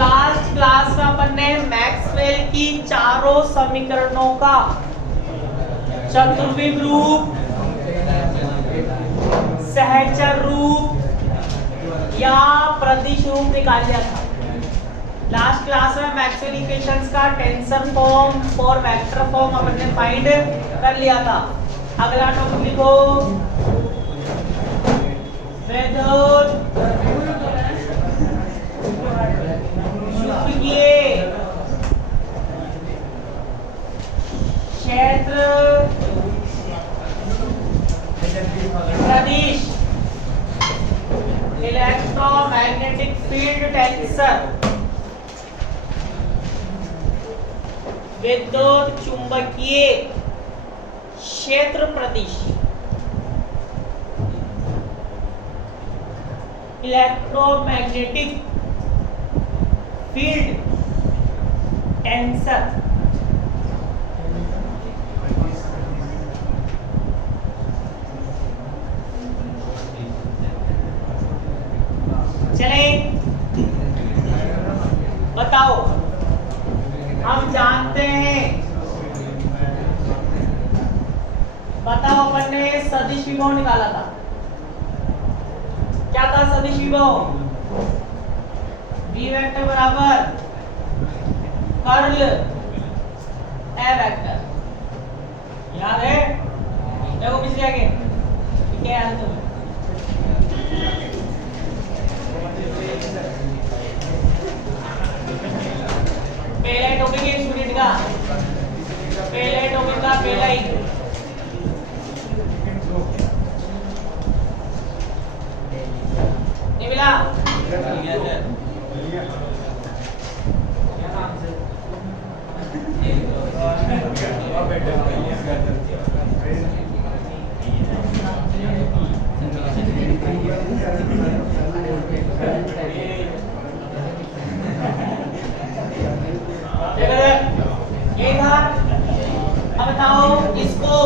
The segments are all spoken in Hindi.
लास्ट क्लास में अपन ने मैक्सवेल की चारों समीकरणों का चतुर्विद रूप, सहचर रूप या प्रदिश रूप निकाल लिया था। लास्ट क्लास में मैक्सवेल इक्वेशंस का टेंसर फॉर्म और वेक्टर फॉर्म अपन ने फाइंड कर लिया था। अगला टॉपिक लिखो, चुंबकीय क्षेत्र सदिश इलेक्ट्रोमैग्नेटिक फील्ड टेंसर विद्युत चुंबकीय क्षेत्र प्रदिश इलेक्ट्रोमैग्नेटिक फील्ड टेंसर चले बताओ, हम जानते हैं, बताओ अपन ने सदिश विभव निकाला था। क्या था सदिश विभव? बी वेक्टर बराबर कर्ल ए वेक्टर। याद है? देखो पिछले आगे क्या याद है? पहला टॉपिक है स्टूडेंट का, पहले टॉपिक का पहला ही नहीं मिला। ये था। अब बताओ इसको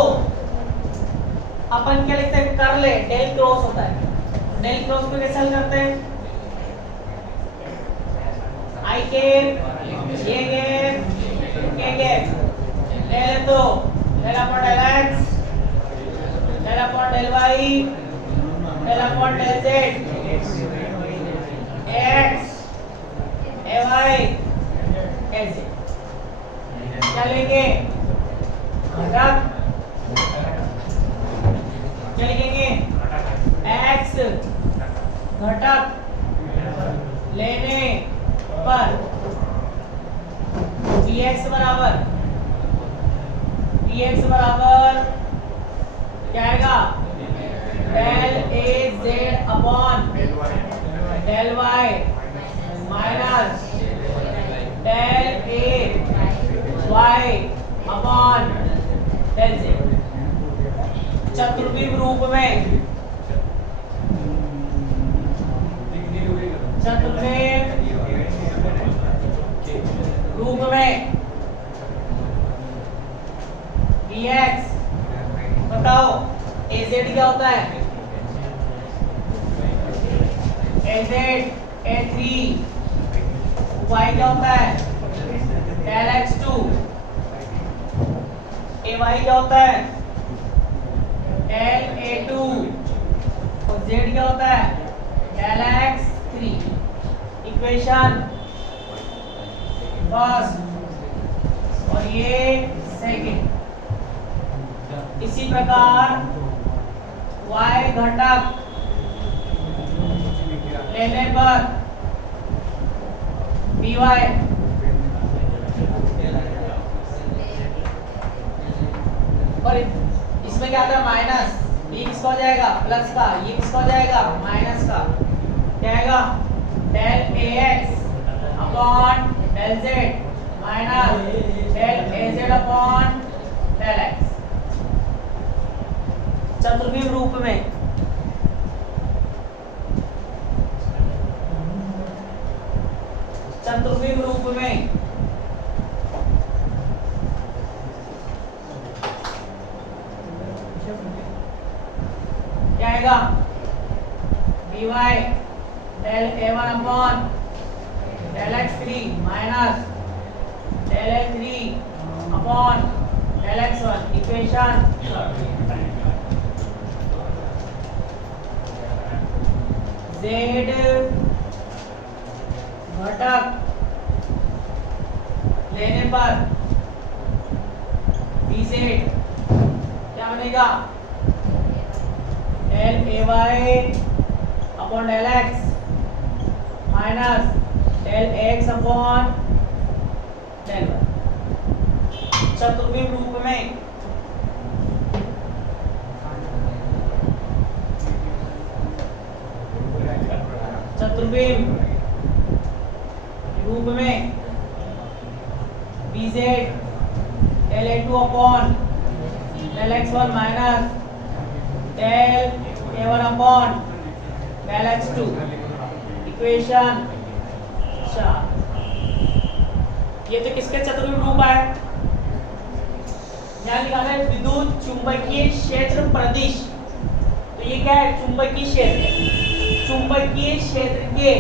अपन क्या लिखते हैं? कर ले, डेल क्रॉस होता है। डेल क्रॉस को कैसे हल करते हैं? I cap, J cap, K cap, del तो del upon del X, del upon del Y, del upon del Z, X, A Y, ऐसे क्या लेंगे? घटक क्या लिखेंगे? एक्स घटक लेने पर px बराबर क्या आएगा? Del A Z upon del Y minus del A Y upon del Z. चतुर्विद रूप में, चतुर्विद रूप में dx, बताओ az क्या होता है? az a3, y क्या होता है? del x2, ay क्या होता है? del a2 और z क्या होता है? del x3। इक्वेशन फर्स्ट और ये सेकंड। इसी प्रकार y घटक लेने पर by और इसमें क्या आता है? माइनस। ये किसका हो जाएगा? प्लस का। ये किसका हो जाएगा? माइनस का। क्या आएगा? Del ax upon del z minus del az upon del x। चतुर्विद रूप में क्या आएगा? dy del a1 upon del x 3 minus del x 3 upon del x 1 equation z घटक लेने पर dz क्या बनेगा del ay upon del x minus del x upon del y चतुर्विम रूप में चतुर्विम रूप में bz del a2 upon del x1 minus del a1 upon del x2 equation 4। ये तो किसके चतुर्विम रूप है? यहाँ लिखा है विद्युत चुंबकीय क्षेत्र प्रदिश। तो ये क्या है? चुंबकीय क्षेत्र। चुंबकीय क्षेत्र के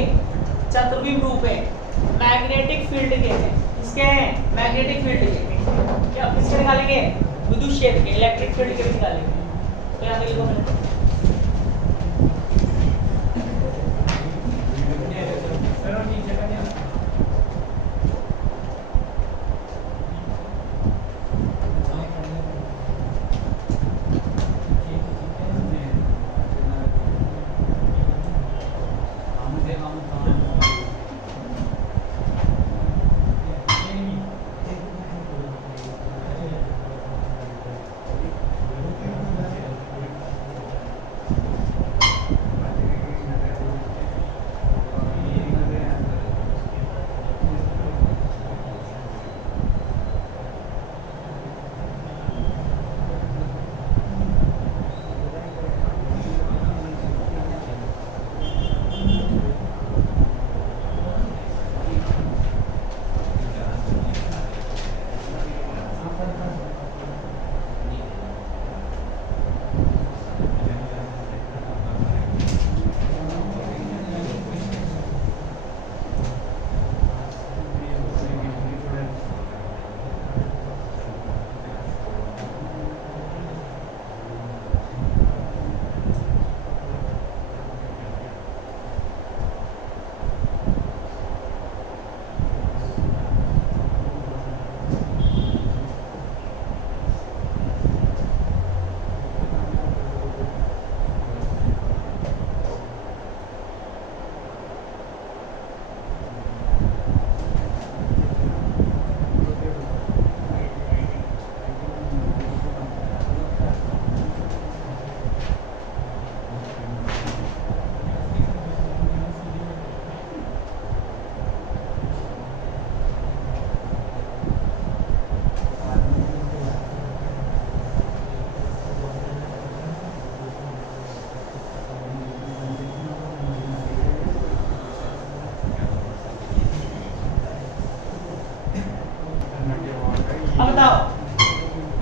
चतुर्विम रूप है मैग्नेटिक फील्ड के हैं। किसके हैं? मैग्नेटिक फील्ड के। क्या किसके निकालेंगे? विद्युत क्षेत्र के, इलेक्ट्रिक फील्ड के भी निकालेंगे। तो यहाँ पे लिखो मैंने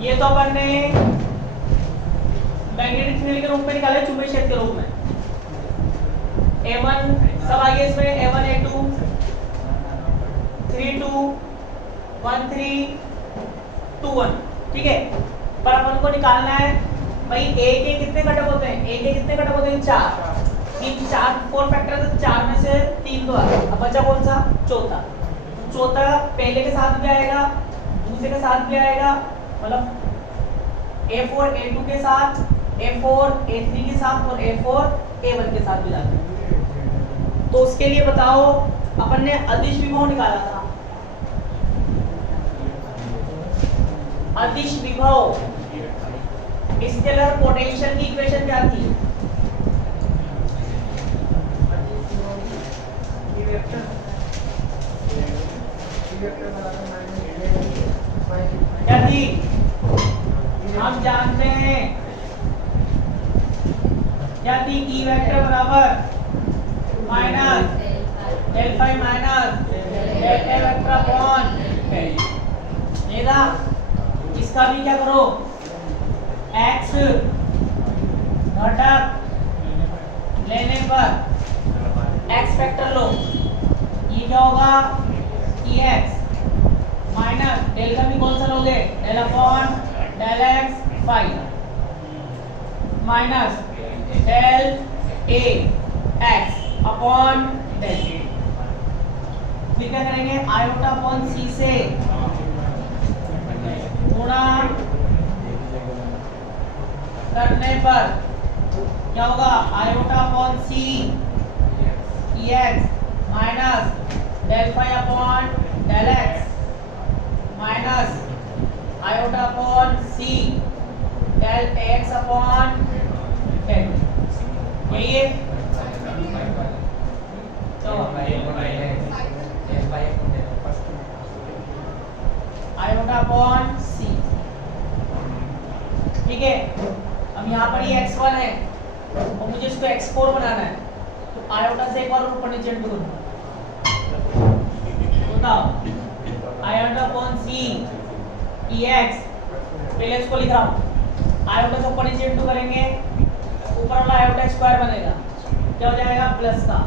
ये तो अपन ने मैग्नेटिक फील्ड के रूप में निकाला है, चुंबकीय क्षेत्र के रूप में। A1 सब आगे इसमें A1 A2 3 2 1 3 2 1, ठीक है। पर अपन को निकालना है भाई A के कितने घटक होते हैं? A के कितने घटक होते हैं? 4। 3 4 4 फैक्टर तो 4 में से 3 तो आया, अब बचा कौन सा? चौथा। चौथा पहले के साथ भी आएगा, दूसरे के साथ भी आएगा, मतलब A4 A2 के साथ, A4 A3 के साथ और A4 A1 के साथ भी जाते हैं। तो उसके लिए बताओ, अपन ने अदिश विभव निकाला था। अदिश विभव स्केलर पोटेंशियल की इक्वेशन क्या थी? क्या थी? हम जानते हैं क्या थी? ई वेक्टर बराबर minus del phi minus del A vector upon ये था। इसका भी क्या करो? एक्स घटक लेने पर एक्स फैक्टर लो, ये क्या होगा EX माइनस डेल का भी कौन सा लोगे del upon del X 5 minus del A X upon del. फिर क्या करेंगे आयोटा अपॉन सी से गुणा करने पर क्या होगा iota upon C X minus del phi upon del X minus iota upon C del X upon del. यही है तो आयोटा अपॉन सी। ठीक है, अब यहाँ पर ये x1 है और मुझे इसको x4 बनाना है, तो आयोटा से एक बार ऊपर नीचे करूंगा। बताओ आयोटा अपॉन सी EX पहले इसको लिख रहा हूँ, आयोटा से ऊपर नीचे इंटू करेंगे, ऊपर वाला आयोटा स्क्वायर बनेगा, क्या हो जाएगा प्लस का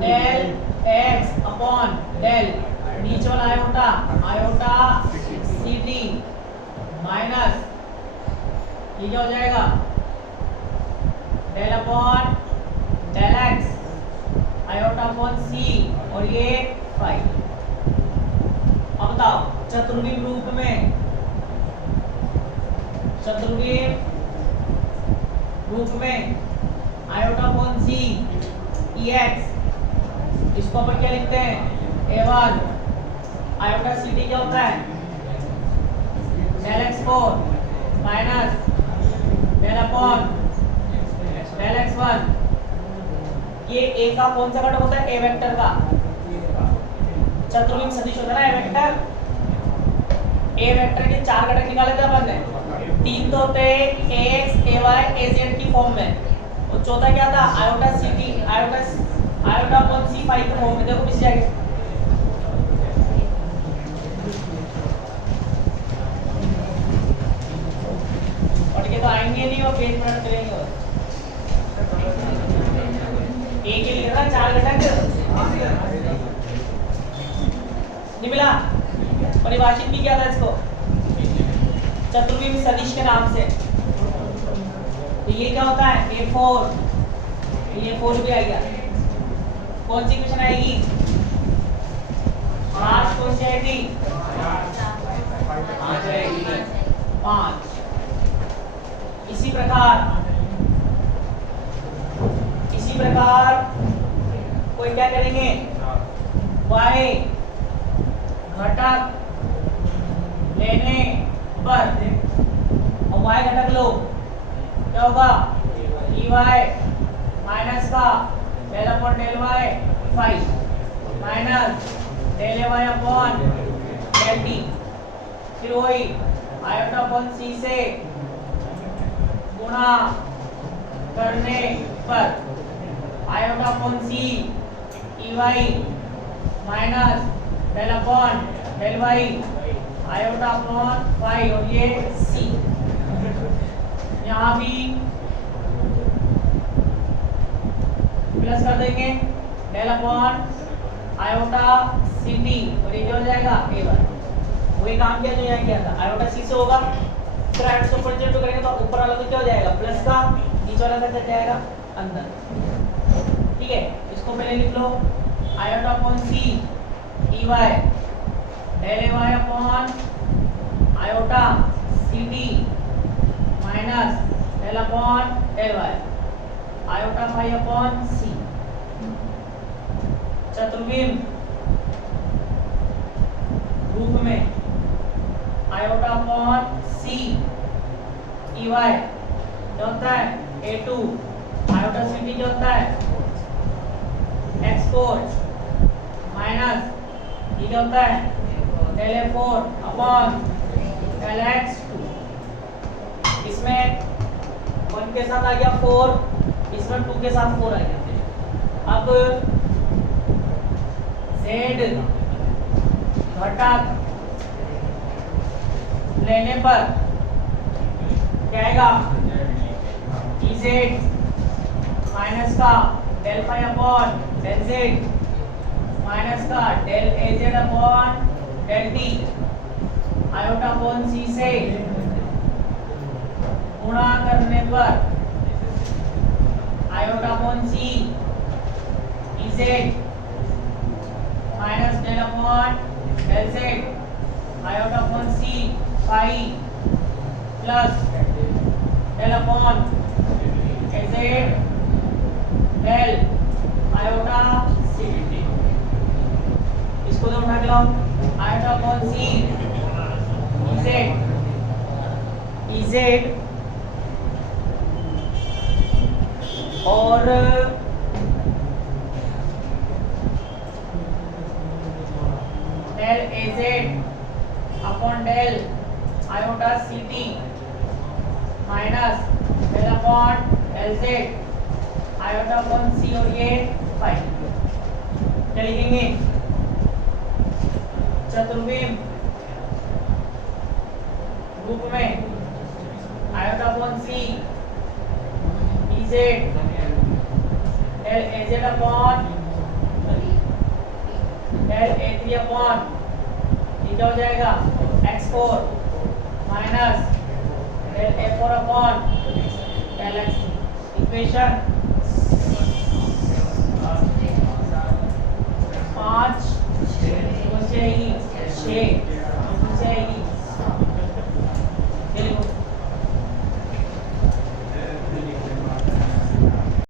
डेल x अपॉन डेल नीचे वाला iota iota C D minus ये क्या हो जाएगा del upon del X iota upon C और ये 5। अब बताओ चतुर्विम रूप में आयोटा अपॉन सी EX इसको अपन क्या लिखते हैं A1 आयोटा सी डी क्या होता है del x4 minus del upon del x1। ये ए का कौन सा घटक होता है ए वेक्टर का, चतुर्विम सदिश होता है ना ए वेक्टर। ए वेक्टर के 4 घटक निकाले थे अपन ने, 3 तो होते हैं ax ay az की फॉर्म में, और चौथा क्या था iota C D iota upon C 5 की फॉर्म में। देखो किस जाएगा और ये तो आएंगे नहीं और पेज पर करेंगे। एक ही लिखना 4 घटक नहीं मिला, परिभाषित भी किया था इसको चतुर्विम सदिश के नाम से। तो ये क्या होता है A4, ये 4 भी आएगा। कौन सी क्वेश्चन आएगी 5 क्वेश्चन आएगी 5। इसी प्रकार कोई क्या करेंगे y घटक लेने पर, और y घटक लो क्या होगा EY माइनस का del upon del y 5 minus del ay upon del t। फिर वही आयोटा अपॉन c से गुणा करने पर आयोटा अपॉन सी EY minus del upon del y iota upon 5 और ये c। यहाँ भी प्लस कर देंगे डेल अपॉन आयोटा सी टी और ये क्या हो जाएगा A1। वही काम किया जो यहाँ किया था, आयोटा सी से होगा फिर आयोटा से ऊपर जो करेंगे तो ऊपर वाला तो क्या हो जाएगा प्लस का, नीचे वाला क्या चल जाएगा अंदर। ठीक है, इसको पहले लिख लो आयोटा अपॉन सी EY del ay upon iota C D minus del upon del y iota 5 upon C. चतुर्विम रूप में आयोटा अपॉन सी EY क्या होता है A2 आयोटा सी डी क्या होता है x4 माइनस ये क्या होता है del A4 upon del x2। इसमें 1 के साथ आ गया 4, इसमें 2 के साथ 4 आ गया। अब z घटक लेने पर क्या आएगा EZ माइनस का del phi upon del z minus का del A Z upon del T iota upon C से गुणा करने पर iota upon C E Z minus del upon del Z iota upon C pi plus del upon A Z del iota C इसको तो उठा के लाओ आयोटा अपॉन सी इजेड और del aged upon del iota सी T minus del upon del Z iota upon C और ये पाई क्या लिखेंगे चतुर्विम रूप में आयोटा अपॉन सी इजेड del aged upon del A three upon ये क्या हो जाएगा x4 minus del a4 upon del x equation 5 हो जाएगी 6